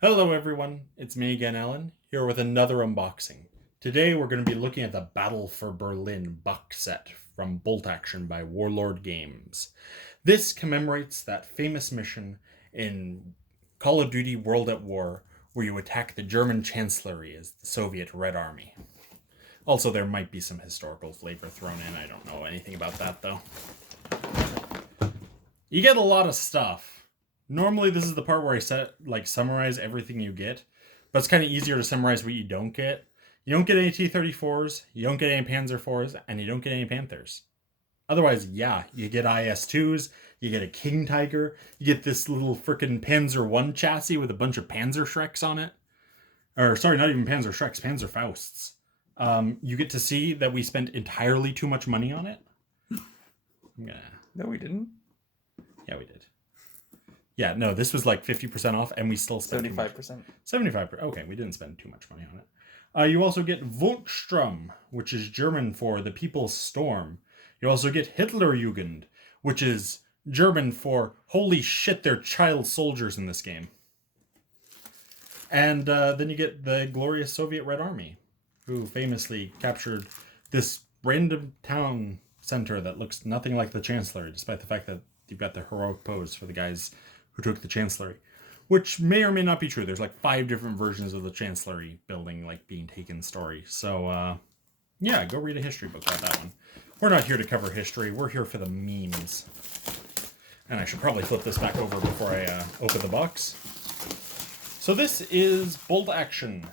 Hello everyone, it's me again, Alan, here with another unboxing. Today we're going to be looking at the Battle for Berlin box set from Bolt Action by Warlord Games. This commemorates that famous mission in Call of Duty World at War where you attack the German Chancellery as the Soviet Red Army. Also, there might be some historical flavor thrown in. I don't know anything about that though. You get a lot of stuff. Normally, this is the part where I summarize everything you get, but it's kind of easier to summarize what you don't get. You don't get any T-34s, you don't get any Panzer IVs, and you don't get any Panthers. Otherwise, yeah, you get IS-2s, you get a King Tiger, you get this little frickin' Panzer 1 chassis with a bunch of Panzer Shreks on it. Or, sorry, not even Panzer Shreks, Panzer Fausts. You get to see that we spent entirely too much money on it. No, we didn't. Yeah, we did. Yeah, no, this was like 50% off, and we still spent 75%. 75%. Okay, we didn't spend too much money on it. You also get Volkssturm, which is German for the People's Storm. You also get Hitlerjugend, which is German for holy shit, they're child soldiers in this game. And then you get the glorious Soviet Red Army, who famously captured this random town center that looks nothing like the Chancellery, despite the fact that you've got the heroic pose for the guys who took the Chancellery, which may or may not be true. There's like 5 different versions of the Chancellery building like being taken story. So yeah, go read a history book about that one. We're not here to cover history. We're here for the memes. And I should probably flip this back over before I open the box. So this is Bolt Action,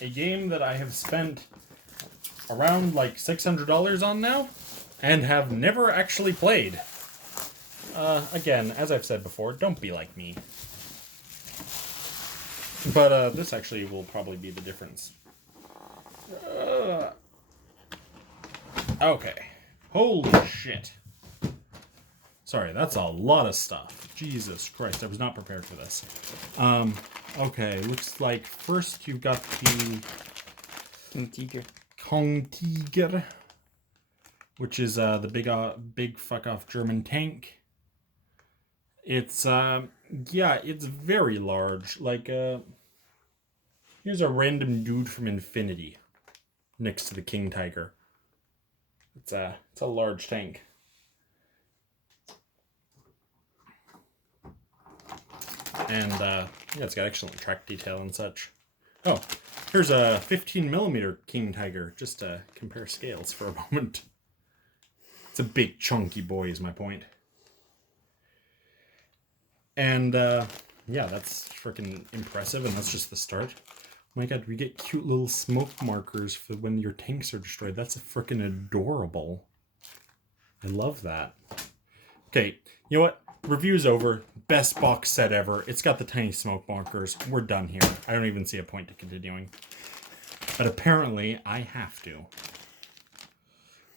a game that I have spent around like $600 on now and have never actually played. Again, as I've said before, don't be like me. But this actually will probably be the difference. Okay. Holy shit. Sorry, that's a lot of stuff. Jesus Christ, I was not prepared for this. Okay, looks like first you've got the Kong Tiger, which is the big fuck off German tank. It's yeah, it's very large. Like here's a random dude from Infinity next to the King Tiger. It's a large tank. And yeah, it's got excellent track detail and such. Oh, here's a 15mm King Tiger, just to compare scales for a moment. It's a big chunky boy is my point. And yeah, that's freaking impressive, and that's just the start. Oh my god, we get cute little smoke markers for when your tanks are destroyed. That's freaking adorable. I love that. Okay, you know what? Review's over. Best box set ever. It's got the tiny smoke markers. We're done here. I don't even see a point to continuing. But apparently, I have to.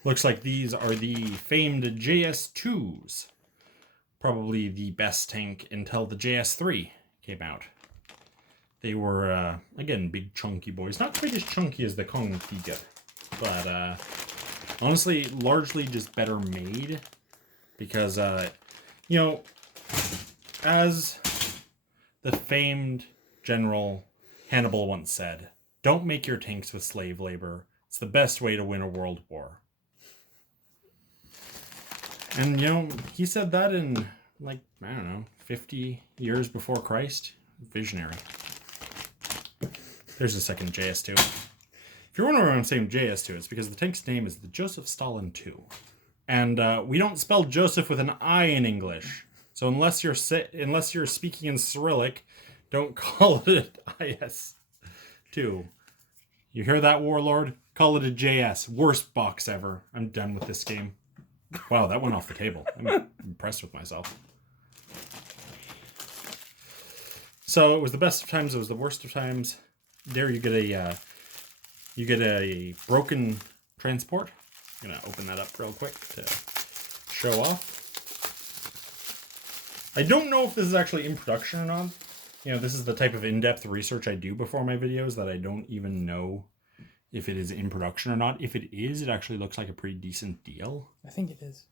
Looks like these are the famed JS2s. Probably the best tank until the JS3 came out. They were, again, big chunky boys. Not quite as chunky as the Kong Tiger, but honestly, largely just better made. Because, you know, as the famed General Hannibal once said, don't make your tanks with slave labor. It's the best way to win a world war. And, you know, he said that in, like, I don't know, 50 years before Christ. Visionary. There's a second JS2. If you're wondering why I'm saying JS2, it's because the tank's name is the Joseph Stalin II. And we don't spell Joseph with an I in English. So unless you're speaking in Cyrillic, don't call it IS2. You hear that, Warlord? Call it a JS. Worst box ever. I'm done with this game. Wow, that went off the table. I'm impressed with myself. So it was the best of times. It was the worst of times. There you get a broken transport. I'm gonna open that up real quick to show off. I don't know if this is actually in production or not. You know, this is the type of in-depth research I do before my videos that I don't even know if it is in production or not. If it is, it actually looks like a pretty decent deal. I think it is.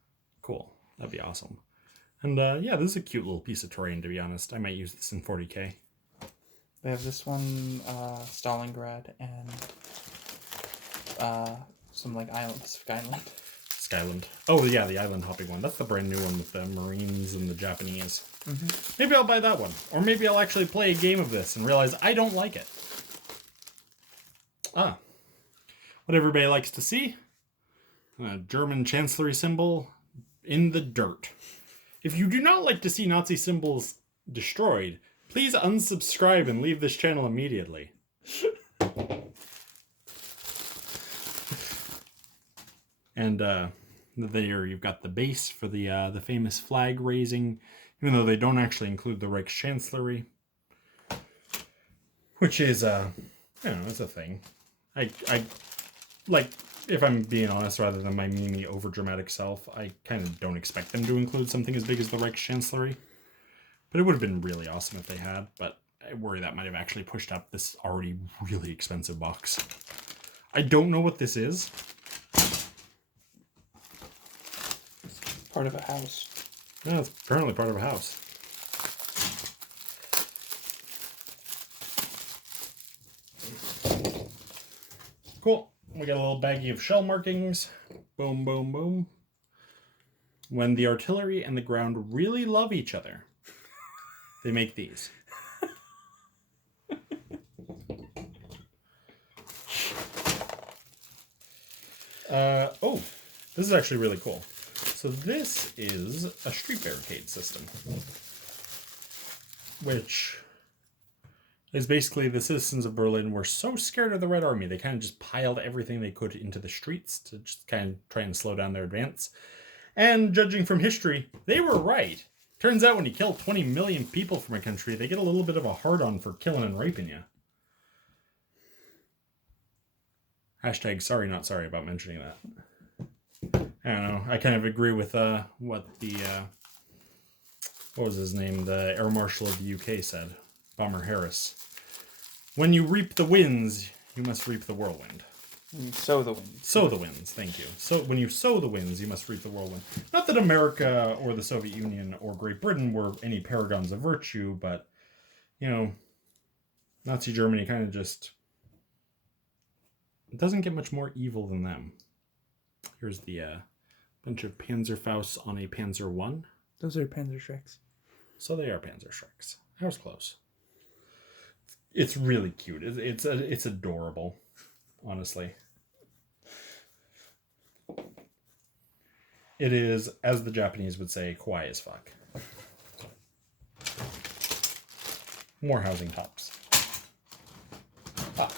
Cool. That'd be awesome. And yeah, this is a cute little piece of terrain, to be honest. I might use this in 40K. We have this one, Stalingrad, and some like island, Pacific Island. Skyland. Oh yeah, the island hopping one. That's the brand new one with the Marines and the Japanese. Maybe I'll buy that one. Or maybe I'll actually play a game of this and realize I don't like it. Ah. What everybody likes to see. A German chancellery symbol in the dirt. If you do not like to see Nazi symbols destroyed, please unsubscribe and leave this channel immediately. And there you've got the base for the famous flag raising, even though they don't actually include the Reichschancellery, which is it's a thing. I like, if I'm being honest, rather than my memey overdramatic self, I kind of don't expect them to include something as big as the Reichschancellery. But it would have been really awesome if they had, but I worry that might have actually pushed up this already really expensive box. I don't know what this is. Part of a house. Yeah, it's apparently part of a house. Cool. We got a little baggie of shell markings. Boom, boom, boom. When the artillery and the ground really love each other, they make these. Oh, this is actually really cool. So this is a street barricade system, which is basically the citizens of Berlin were so scared of the Red Army, they kind of just piled everything they could into the streets to just kind of try and slow down their advance. And judging from history, they were right. Turns out when you kill 20 million people from a country, they get a little bit of a hard-on for killing and raping you. Hashtag sorry not sorry about mentioning that. I don't know. I kind of agree with what the what was his name? The Air Marshal of the UK said, Bomber Harris. When you reap the winds, you must reap the whirlwind. Sow the winds. Sow the winds, thank you. So when you sow the winds, you must reap the whirlwind. Not that America or the Soviet Union or Great Britain were any paragons of virtue, but, you know, Nazi Germany kind of just... It doesn't get much more evil than them. Here's the bunch of Panzerfausts on a Panzer I. Those are Panzerschrecks. So they are Panzerschrecks. I was close. It's really cute. It's adorable, honestly. It is, as the Japanese would say, kawaii as fuck. More housing tops. Ah.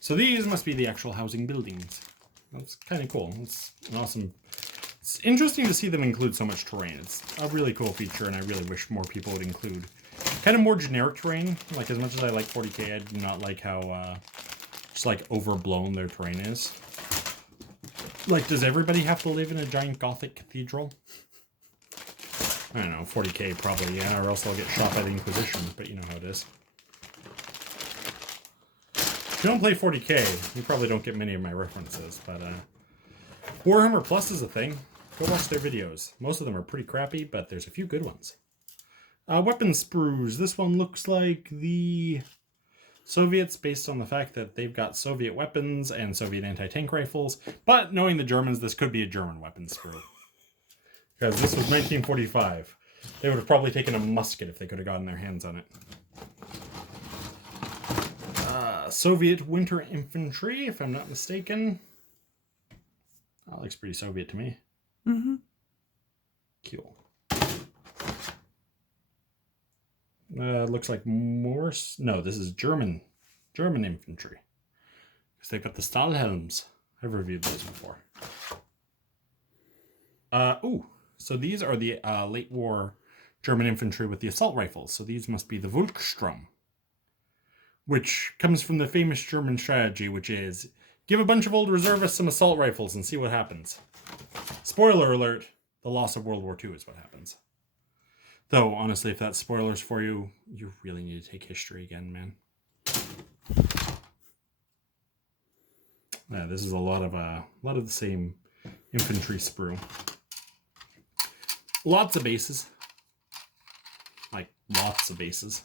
So these must be the actual housing buildings. That's kind of cool. It's an awesome... It's interesting to see them include so much terrain. It's a really cool feature, and I really wish more people would include kind of more generic terrain. Like, as much as I like 40k, I do not like how just, like, overblown their terrain is. Like, does everybody have to live in a giant Gothic cathedral? I don't know, 40k probably, yeah, or else I'll get shot by the Inquisition, but you know how it is. If you don't play 40k, you probably don't get many of my references, but Warhammer Plus is a thing. Go watch their videos. Most of them are pretty crappy, but there's a few good ones. Weapon sprues. This one looks like the Soviets, based on the fact that they've got Soviet weapons and Soviet anti-tank rifles. But knowing the Germans, this could be a German weapon sprue. Because this was 1945. They would have probably taken a musket if they could have gotten their hands on it. Soviet winter infantry, if I'm not mistaken. That looks pretty Soviet to me. Mm-hmm. Cool. Looks like Morse. No, this is German infantry. Because they've got the Stahlhelms. I've reviewed those before. So these are the late war German infantry with the assault rifles. So these must be the Volkssturm. Which comes from the famous German strategy, which is give a bunch of old reservists some assault rifles and see what happens. Spoiler alert, the loss of World War II is what happens. Though, honestly, if that's spoilers for you, you really need to take history again, man. Yeah, this is a lot of the same infantry sprue. Lots of bases. Like, lots of bases.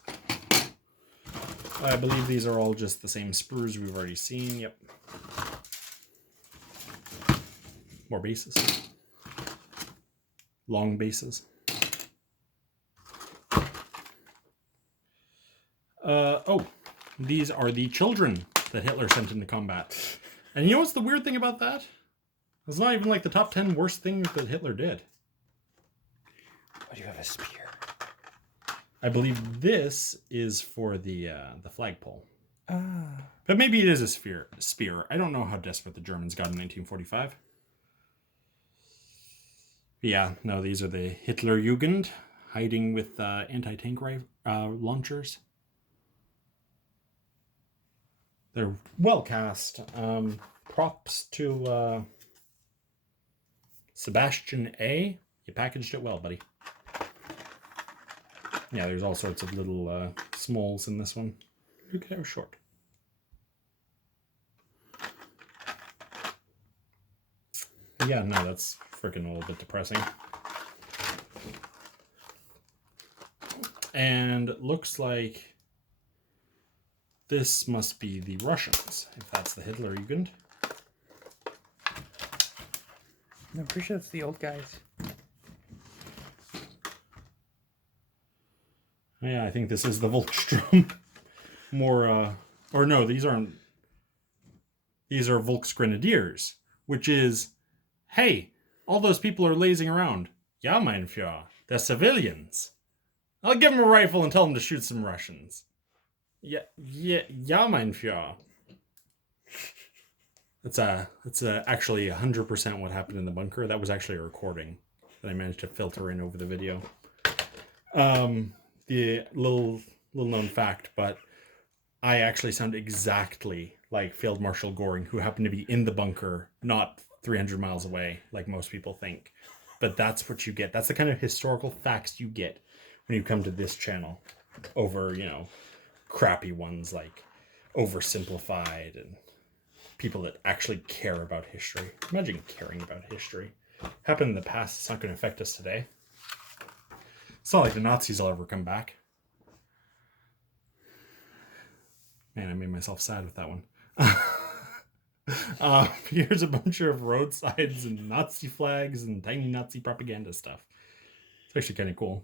I believe these are all just the same sprues we've already seen. Yep. More bases. Long bases. Oh, these are the children that Hitler sent into combat. And you know what's the weird thing about that? It's not even like the top 10 worst things that Hitler did. Why do you have a spear? I believe this is for the flagpole. Ah. But maybe it is a spear. I don't know how desperate the Germans got in 1945. Yeah, no, these are the Hitlerjugend hiding with anti-tank launchers. They're well cast. Props to Sebastian A. You packaged it well, buddy. Yeah, there's all sorts of little smalls in this one. Look at how short. Yeah, no, that's freaking a little bit depressing. And it looks like this must be the Russians, if that's the Hitlerjugend. I'm pretty sure it's the old guys. Yeah, I think this is the Volkssturm. More, or no, these aren't. These are Volksgrenadiers, which is, hey, all those people are lazing around. Ja, mein Führer, they're civilians. I'll give them a rifle and tell them to shoot some Russians. Ja, mein Führer. That's actually 100% what happened in the bunker. That was actually a recording that I managed to filter in over the video. The little known fact, but I actually sound exactly like Field Marshal Goring, who happened to be in the bunker, not 300 miles away, like most people think. But that's what you get. That's the kind of historical facts you get when you come to this channel over, you know, crappy ones like Oversimplified and people that actually care about history. Imagine caring about history. Happened in the past, it's not going to affect us today. It's not like the Nazis will ever come back. Man, I made myself sad with that one. Here's a bunch of roadsides and Nazi flags and tiny Nazi propaganda stuff. It's actually kind of cool.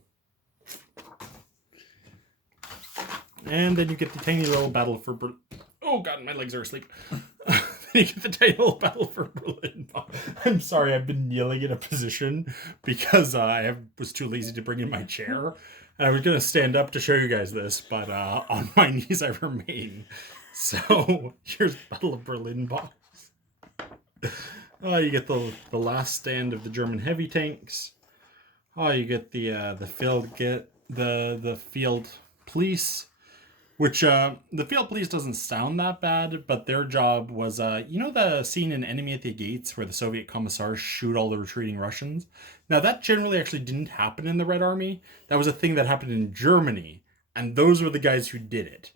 And then you get the tiny little battle for Berlin. Oh god, my legs are asleep. Then you get the tiny little battle for Berlin. I'm sorry, I've been kneeling in a position because I was too lazy to bring in my chair. And I was going to stand up to show you guys this, but on my knees I remain. So here's Battle of Berlin box. You get the last stand of the German heavy tanks. You get the field police, which the field police doesn't sound that bad, but their job was you know the scene in Enemy at the Gates where the Soviet commissars shoot all the retreating Russians? Now that generally actually didn't happen in the Red Army. That was a thing that happened in Germany, and those were the guys who did it.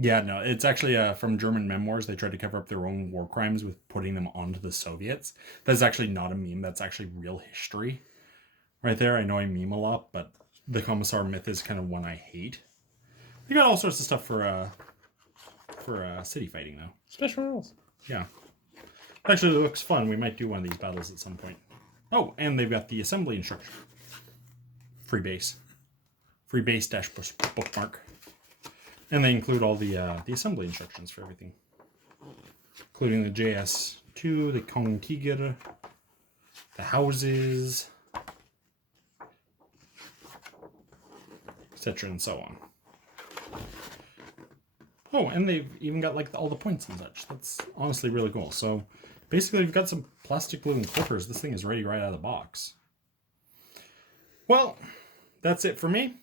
Yeah, no, it's actually from German memoirs. They tried to cover up their own war crimes with putting them onto the Soviets. That's actually not a meme. That's actually real history. Right there, I know I meme a lot, but the Commissar myth is kind of one I hate. You got all sorts of stuff for city fighting, though. Special rules. Yeah. Actually, it looks fun. We might do one of these battles at some point. Oh, and they've got the assembly instruction. Free base. Free base dash bookmark. And they include all the assembly instructions for everything. Including the JS2, the Kong Tiger, the houses, etc. and so on. Oh, and they've even got like all the points and such. That's honestly really cool. So basically you've got some plastic glue and clippers. This thing is ready right out of the box. Well, that's it for me.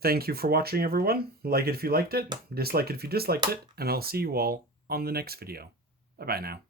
Thank you for watching, everyone. Like it if you liked it, dislike it if you disliked it, and I'll see you all on the next video. Bye-bye now.